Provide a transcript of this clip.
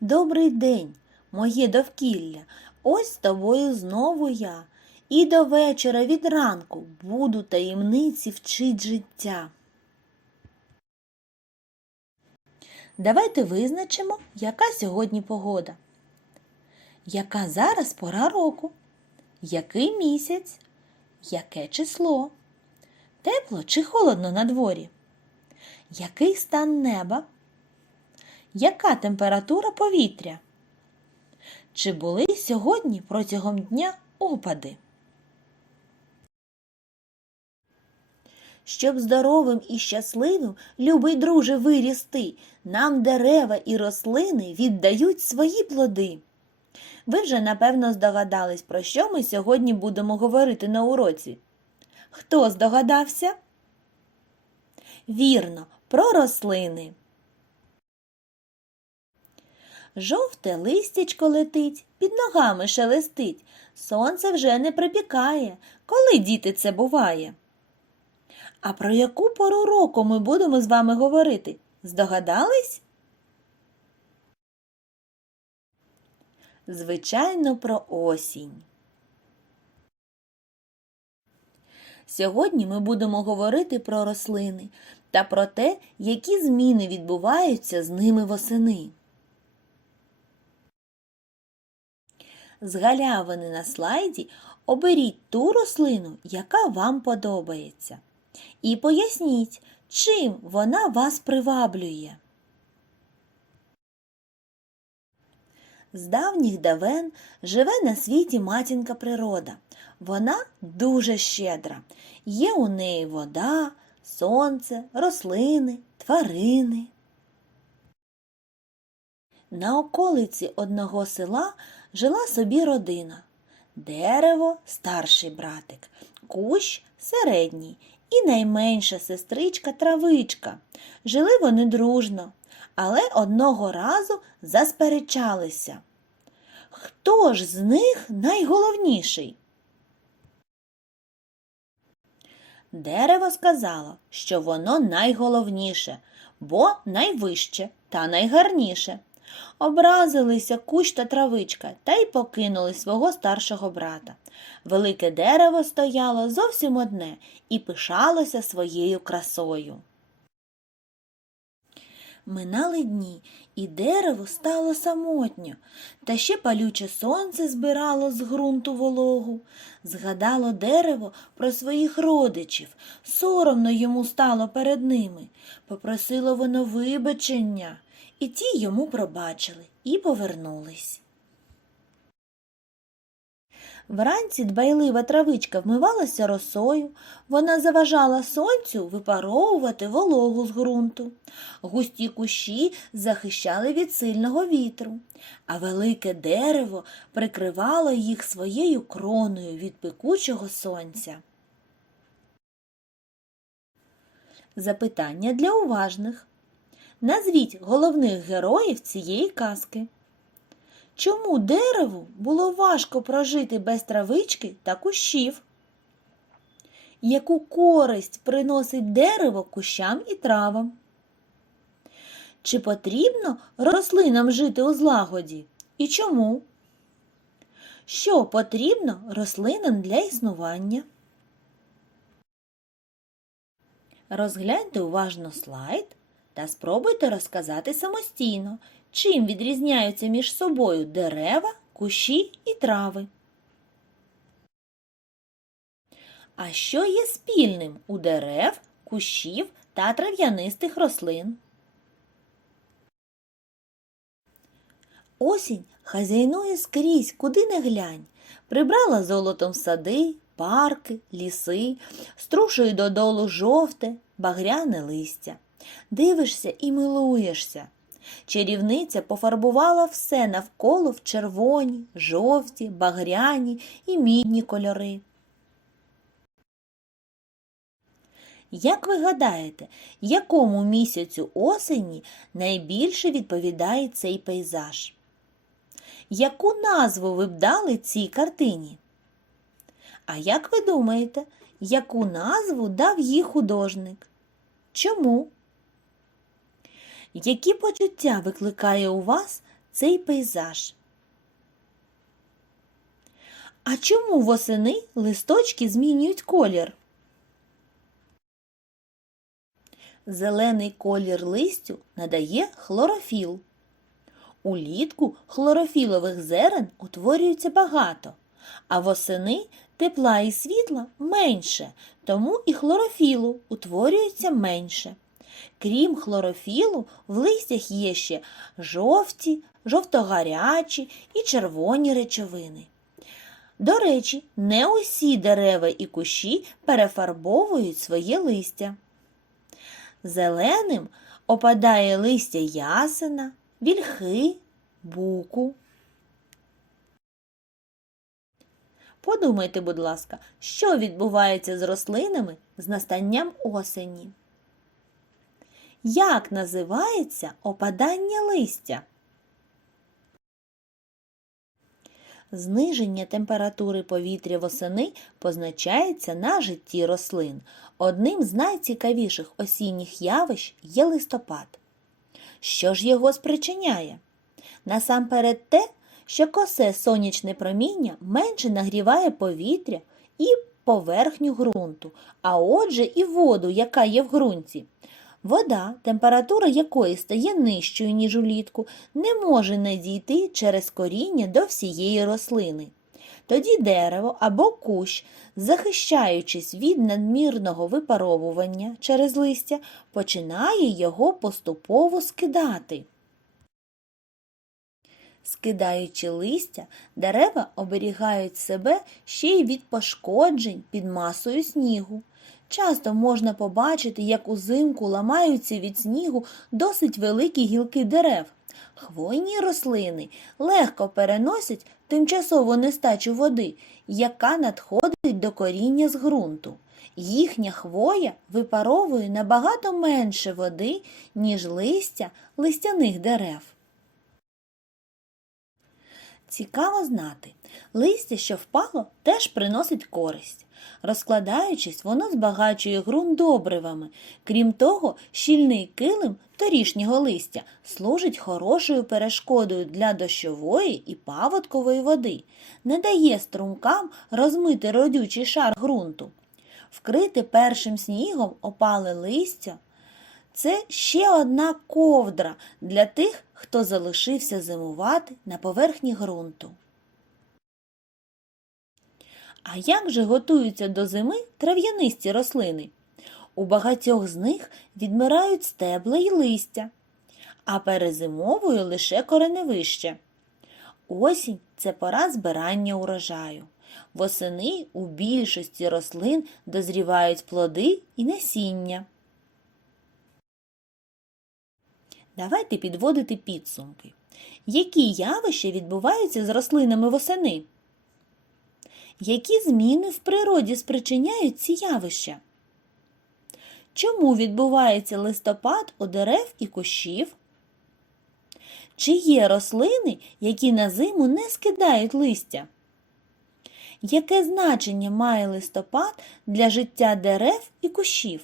Добрий день, моє довкілля. Ось з тобою знову я. І до вечора від ранку буду таємниці вчить життя. Давайте визначимо, яка сьогодні погода. Яка зараз пора року? Який місяць? Яке число? Тепло чи холодно на дворі? Який стан неба? Яка температура повітря? Чи були сьогодні протягом дня опади? Щоб здоровим і щасливим, любий друже, виріс ти, нам дерева і рослини віддають свої плоди. Ви вже напевно здогадались, про що ми сьогодні будемо говорити на уроці. Хто здогадався? Вірно, про рослини. Жовте листячко летить, під ногами шелестить, сонце вже не припікає. Коли діти це буває? А про яку пору року ми будемо з вами говорити? Здогадались? Звичайно, про осінь. Сьогодні ми будемо говорити про рослини та про те, які зміни відбуваються з ними восени. З галявини на слайді оберіть ту рослину, яка вам подобається. І поясніть, чим вона вас приваблює. З давніх давен живе на світі матінка природа. Вона дуже щедра. Є у неї вода, сонце, рослини, тварини. На околиці одного села жила собі родина. Дерево старший братик, кущ середній і найменша сестричка травичка. Жили вони дружно, але одного разу засперечалися. Хто ж з них найголовніший? Дерево сказало, що воно найголовніше, бо найвище та найгарніше. Образилися кущ та травичка та й покинули свого старшого брата. Велике дерево стояло зовсім одне і пишалося своєю красою. Минали дні, і дерево стало самотньо, та ще палюче сонце збирало з ґрунту вологу. Згадало дерево про своїх родичів, соромно йому стало перед ними. Попросило воно вибачення, і ті йому пробачили і повернулись. Вранці дбайлива травичка вмивалася росою, вона заважала сонцю випаровувати вологу з ґрунту. Густі кущі захищали від сильного вітру, а велике дерево прикривало їх своєю кроною від пекучого сонця. Запитання для уважних. Назвіть головних героїв цієї казки. Чому дереву було важко прожити без травички та кущів? Яку користь приносить дерево кущам і травам? Чи потрібно рослинам жити у злагоді? І чому? Що потрібно рослинам для існування? Розгляньте уважно слайд та спробуйте розказати самостійно, чим відрізняються між собою дерева, кущі і трави. А що є спільним у дерев, кущів та трав'янистих рослин? Осінь хазяйнує скрізь, куди не глянь. Прибрала золотом сади, парки, ліси, струшує додолу жовте, багряне листя. Дивишся і милуєшся. Чарівниця пофарбувала все навколо в червоні, жовті, багряні і мідні кольори. Як ви гадаєте, якому місяцю осені найбільше відповідає цей пейзаж? Яку назву ви б дали цій картині? А як ви думаєте, яку назву дав їй художник? Чому? Які почуття викликає у вас цей пейзаж. А чому восени листочки змінюють колір? Зелений колір листю надає хлорофіл. Улітку хлорофілових зерен утворюється багато, а восени тепла і світла менше, тому і хлорофілу утворюється менше. Крім хлорофілу, в листях є ще жовті, жовтогарячі і червоні речовини. До речі, не усі дерева і кущі перефарбовують своє листя. Зеленим опадає листя ясена, вільхи, буку. Подумайте, будь ласка, що відбувається з рослинами з настанням осені? Як називається опадання листя? Зниження температури повітря восени позначається на житті рослин. Одним з найцікавіших осінніх явищ є листопад. Що ж його спричиняє? Насамперед те, що косе сонячне проміння менше нагріває повітря і поверхню ґрунту, а отже і воду, яка є в ґрунті. Вода, температура якої стає нижчою, ніж улітку, не може надійти через коріння до всієї рослини. Тоді дерево або кущ, захищаючись від надмірного випаровування через листя, починає його поступово скидати. Скидаючи листя, дерева оберігають себе ще й від пошкоджень під масою снігу. Часто можна побачити, як узимку ламаються від снігу досить великі гілки дерев. Хвойні рослини легко переносять тимчасову нестачу води, яка надходить до коріння з ґрунту. Їхня хвоя випаровує набагато менше води, ніж листя листяних дерев. Цікаво знати, листя, що впало, теж приносить користь. Розкладаючись, воно збагачує ґрунт добривами. Крім того, щільний килим торішнього листя служить хорошою перешкодою для дощової і паводкової води, не дає струмкам розмити родючий шар ґрунту. Вкрити першим снігом опале листя це ще одна ковдра для тих, хто залишився зимувати на поверхні ґрунту. А як же готуються до зими трав'янисті рослини? У багатьох з них відмирають стебла й листя, а перезимовує лише кореневище. Осінь це пора збирання урожаю. Восени у більшості рослин дозрівають плоди і насіння. Давайте підводити підсумки. Які явища відбуваються з рослинами восени? Які зміни в природі спричиняють ці явища? Чому відбувається листопад у дерев і кущів? Чи є рослини, які на зиму не скидають листя? Яке значення має листопад для життя дерев і кущів?